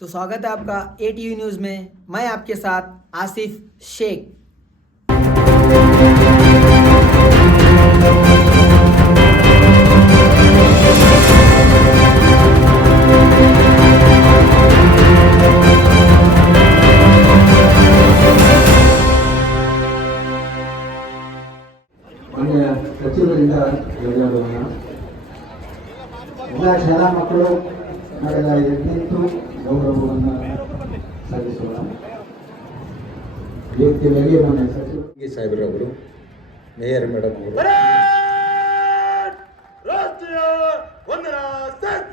तो स्वागत है आपका ATV न्यूज़ में। मैं आपके साथ आसिफ शेख। ಮಾನ್ಯ ಸಚಿವರಿಂದ ಧನ್ಯವಾದವನ್ನು ಎಲ್ಲ ಶಾಲಾ ಮಕ್ಕಳು ನಡೆದ ಎದ್ದು ಗೌರವವನ್ನು ಸಲ್ಲಿಸೋಣ. ವೇದಿಕೆಯಲ್ಲಿ ಮಾನ್ಯ ಸಚಿವ ಸಾಹೇಬ್ರವರು, ಮೇಯರ್ ಮೇಡಮ್ ಅವರು, ರಾಷ್ಟ್ರೀಯ ವಂದನಾ ಸೆಟ್.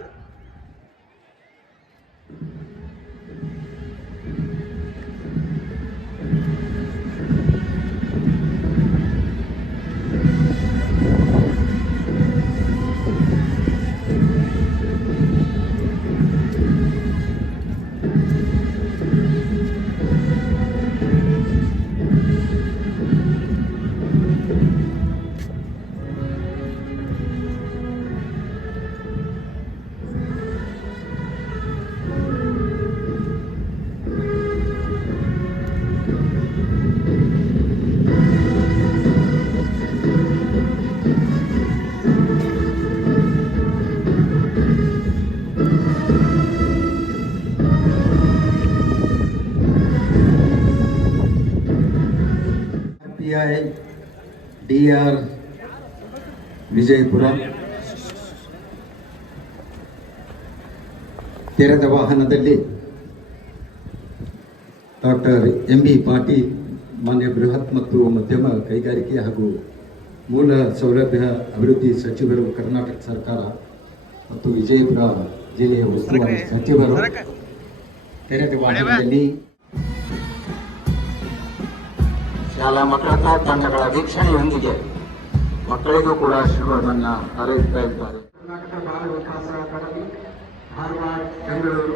RPI DR ವಿಜಯಪುರ ತೆರೆದ ವಾಹನದಲ್ಲಿ ಡಾಕ್ಟರ್ MB ಪಾಟೀಲ್, ಮಾನ್ಯ ಬೃಹತ್ ಮತ್ತು ಮಧ್ಯಮ ಕೈಗಾರಿಕೆ ಹಾಗೂ ಮೂಲ ಸೌಲಭ್ಯ ಅಭಿವೃದ್ಧಿ ಸಚಿವರು, ಕರ್ನಾಟಕ ಸರ್ಕಾರ ಮತ್ತು ವಿಜಯಪುರ ಜಿಲ್ಲೆಯ ಉಸ್ತುವಾರಿ ಸಚಿವರು ತೆರೆದ ವಾಹನದಲ್ಲಿ ಶಾಲಾ ಮಕ್ಕಳ ತಂಡಗಳ ವೀಕ್ಷಣೆಯೊಂದಿಗೆ ಮಕ್ಕಳಿಗೂ ಕೂಡ ಶುಭವನ್ನು ಹಾರೈಸ್ತಾ ಇದ್ದಾರೆ. ಕರ್ನಾಟಕ ಬಾಲ ವಿಕಾಸ ಅಕಾಡೆಮಿ, ಧಾರವಾಡ, ಬೆಂಗಳೂರು.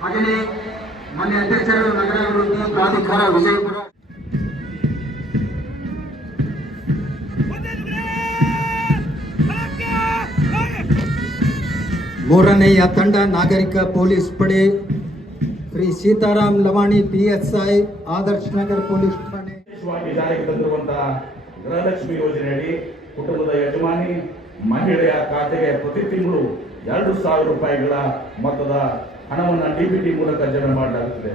ಹಾಗೆಯೇ ಮಾನ್ಯ ಅಧ್ಯಕ್ಷರು, ನಗರಾಭಿವೃದ್ಧಿ ಪ್ರಾಧಿಕಾರ ವಿಜಯಪುರ. ಮೂರನೆಯ ತಂಡ ನಾಗರಿಕ ಪೊಲೀಸ್ ಪಡೆ, ಶ್ರೀ ಸೀತಾರಾಮ್ ಲವಾಣಿ PSI, ಆದರ್ಶ್ ನಗರ್ ಪೊಲೀಸ್ ಠಾಣೆ. ವಿಶೇಷವಾಗಿ ಜಾರಿಗೆ ತಂದಿರುವಂತಹ ಗೃಹಲಕ್ಷ್ಮಿ ಯೋಜನೆಯಡಿ ಕುಟುಂಬದ ಯಜಮಾನಿ ಮಹಿಳೆಯ ಖಾತೆಗೆ ಪ್ರತಿ ತಿಂಗಳು 2,000 ರೂಪಾಯಿಗಳ ಮೊತ್ತದ ಹಣವನ್ನು DBT ಮೂಲಕ ಜಮೆ ಮಾಡಲಾಗುತ್ತದೆ.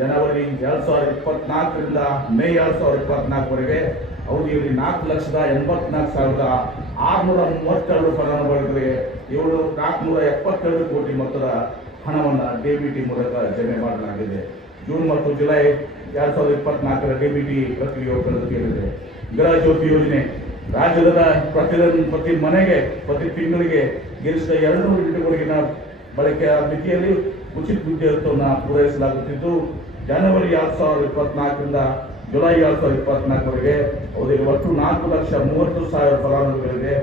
ಜನವರಿ 2024ರಿಂದ ಮೇ 2024ವರೆಗೆ ಅವಧಿಯಲ್ಲಿ 4,84,632 ಫಲಾನುಭವಿಗಳಿಗೆ 472 ಕೋಟಿ ಮೊತ್ತದ ಹಣವನ್ನು DBT ಮೂಲಕ ಜಮೆ ಮಾಡಲಾಗಿದೆ. ಜೂನ್ ಮತ್ತು ಜುಲೈ 2024ರ DBT ಪ್ರಕ್ರಿಯೆಯು ಪ್ರಗತಿಯಲ್ಲಿದೆ. ಗೃಹ ಜ್ಯೋತಿ ಯೋಜನೆ ರಾಜ್ಯದ ಪ್ರತಿ ಮನೆಗೆ ಪ್ರತಿ ತಿಂಗಳಿಗೆ ಗರಿಷ್ಠ 200 ಯೂನಿಟ್ವರೆಗಿನ ಬಳಕೆಯ ಮಿತಿಯಲ್ಲಿ ಉಚಿತ ವಿದ್ಯುತ್ತನ್ನು ಪೂರೈಸಲಾಗುತ್ತಿದ್ದು, ಜನವರಿ 2024ರಿಂದ ಜುಲೈ 2024ವರೆಗೆ ಅವಧಿಯಲ್ಲಿ ಒಟ್ಟು 4,30,000 ಫಲಾನುಭವಿಗಳಿಗೆ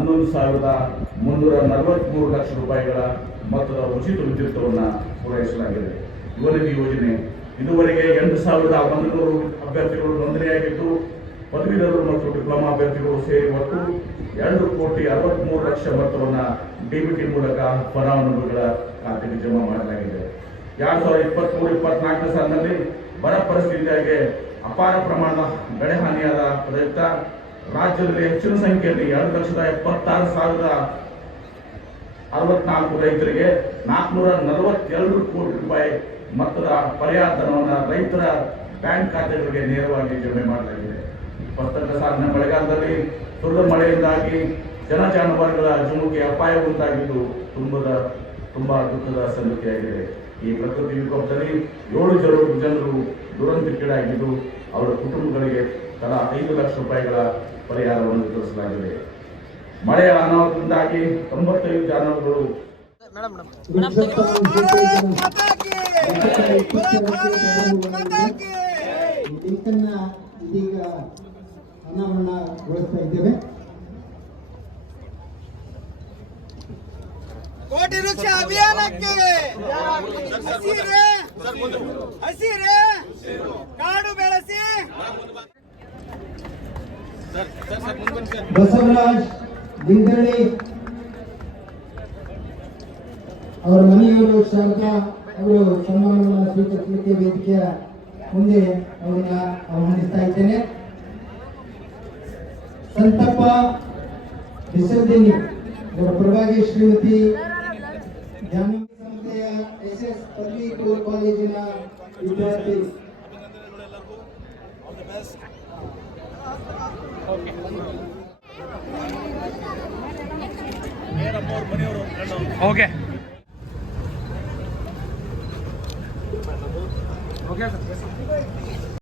11,343 ಲಕ್ಷ ರೂಪಾಯಿಗಳ ಮೊತ್ತದ ಉಚಿತ ವಿದ್ಯುತ್ತವನ್ನು ಪೂರೈಸಲಾಗಿದೆ. ಯುವನಿಧಿ ಯೋಜನೆ ಇದುವರೆಗೆ 8,100 ಅಭ್ಯರ್ಥಿಗಳು ನೋಂದಣಿಯಾಗಿದ್ದು, ಪದವೀಧರರು ಮತ್ತು ಡಿಪ್ಲೊಮಾ ಅಭ್ಯರ್ಥಿಗಳು ಸೇರಿ ಒಟ್ಟು 2,63 ಲಕ್ಷ ಮೊತ್ತವನ್ನು DBT ಮೂಲಕ ಫಲಾನುಭವಿಗಳ ಖಾತೆಗೆ ಜಮಾ ಮಾಡಲಾಗಿದೆ. 2023-24 ಸಾಲಿನಲ್ಲಿ ಬರ ಪರಿಸ್ಥಿತಿಯಾಗಿ ಅಪಾರ ಪ್ರಮಾಣದ ಬೆಳೆ ಹಾನಿಯಾದ ಪ್ರಯುಕ್ತ ರಾಜ್ಯದಲ್ಲಿ ಹೆಚ್ಚಿನ ಸಂಖ್ಯೆಯಲ್ಲಿ 2,76,064 ರೈತರಿಗೆ 442 ಕೋಟಿ ರೂಪಾಯಿ ಮೊತ್ತದ ಪರಿಹಾರ ಧನವನ್ನು ರೈತರ ಬ್ಯಾಂಕ್ ಖಾತೆಗಳಿಗೆ ನೇರವಾಗಿ ಜಮೆ ಮಾಡಲಾಗಿದೆ. ಪ್ರಸಕ್ತ ಸಾಲಿನ ಮಳೆಗಾಲದಲ್ಲಿ ಸುರಿದ ಮಳೆಯಿಂದಾಗಿ ಜಾನುವಾರುಗಳ ಜೀವಕ್ಕೆ ಅಪಾಯ ಉಂಟಾಗಿದ್ದು ತುಂಬಾ ದುಃಖದ ಸಂಗತಿಯಾಗಿದೆ. ಈ ಪ್ರಕೃತಿ ವಿಕೋಪದಲ್ಲಿ 7 ಜನರು ದುರಂತಕ್ಕೀಡಾಗಿದ್ದು, ಅವರ ಕುಟುಂಬಗಳಿಗೆ ತಲಾ 5 ಲಕ್ಷ ರೂಪಾಯಿಗಳ ಪರಿಹಾರವನ್ನು ವಿತರಿಸಲಾಗಿದೆ. ಮಳೆಯ ಅನಾಹುತದಿಂದಾಗಿ 95 ಜಾನುವಾರುಗಳು ಇದೀಗ ಅನಾವರಣಗೊಳಿಸ್ತಾ ಇದ್ದೇವೆ. ಕೋಟಿ ವೃಕ್ಷ ಅಭಿಯಾನಕ್ಕೆ ಹಸಿರೇ ಕಾಡು ಬೆಳೆಸಿ. ಬಸವರಾಜ್ ಲಿಂಗಳ್ಳಿ, ಅವರ ಮನೆಯವರು ಶಾರದಾ ಅವರು ಸನ್ಮಾನವನ್ನು ಸ್ವೀಕರಿಸಲಿಕ್ಕೆ ವೇದಿಕೆಯ ಮುಂದೆ ಅವರನ್ನ ಆಹ್ವಾನಿಸ್ತಾ ಇದ್ದೇನೆ. ಸಂತಪ್ಪ ವಿಸರ್ಜನಿ ಅವರ ಪರವಾಗಿ ಶ್ರೀಮತಿ ಜಾನವಿ ಸಂಸ್ಥೆಯ SS ಪದವಿ ಪೂರ್ವ ಕಾಲೇಜಿನ ವಿದ್ಯಾರ್ಥಿ. ಓಕೆ